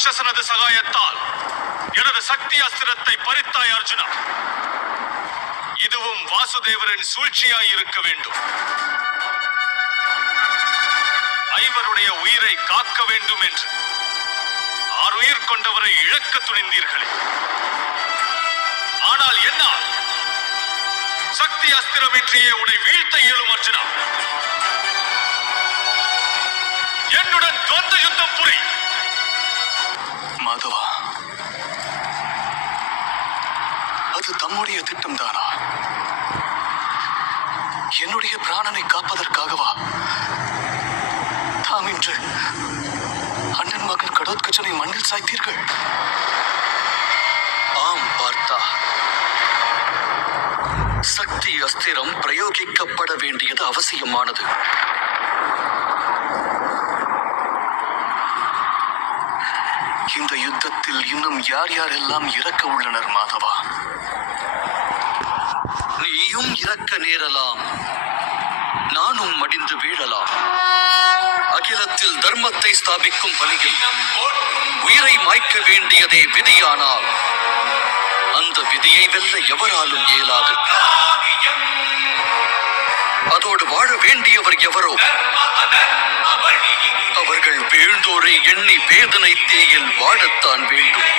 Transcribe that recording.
ராட்சசனது சகாயத்தால் எனது சக்தி அஸ்திரத்தை பறித்தாய் அர்ஜுனா. இதுவும் வாசுதேவரின் சூழ்ச்சியாய் இருக்க வேண்டும். ஐவருடைய உயிரை காக்க வேண்டும் என்று 6 உயிர் கொண்டவரை இழக்க துணிந்தீர்களே. ஆனால் என்ன, சக்தி அஸ்திரமின்றியே உன்னை வீழ்த்த இயலும் அர்ஜுனா. என்னுடன் துவந்த யுத்தம் புரி. மாதவா, அது தம்முடைய திட்டம்தானா? என்னுடைய பிராணனை காப்பதற்காகவா தாம் இன்று அண்ணன் மகன் கடோத்கஜனை மண்ணில் சாய்த்தீர்கள்? ஆம் பார்த்தா, சக்தி அஸ்திரம் பிரயோகிக்கப்பட வேண்டியது அவசியமானது. இந்த யுத்தத்தில் இன்னும் யார் யாரெல்லாம் இறக்க உள்ளனர் மாதவா? நீயும் இறக்க நேரலாம், நானும் மடிந்து வீழலாம். அகிலத்தில் தர்மத்தை ஸ்தாபிக்கும் பணியில் உயிரை மாய்க்க வேண்டியதே விதியானால் அந்த விதியை வெல்ல எவராலும் இயலாது. அதோடு வாழ வேண்டியவர் எவரோ அவர்கள் வீழ்ந்தோரை எண்ணி வேதனை தீயில் வாழத்தான் வேண்டும்.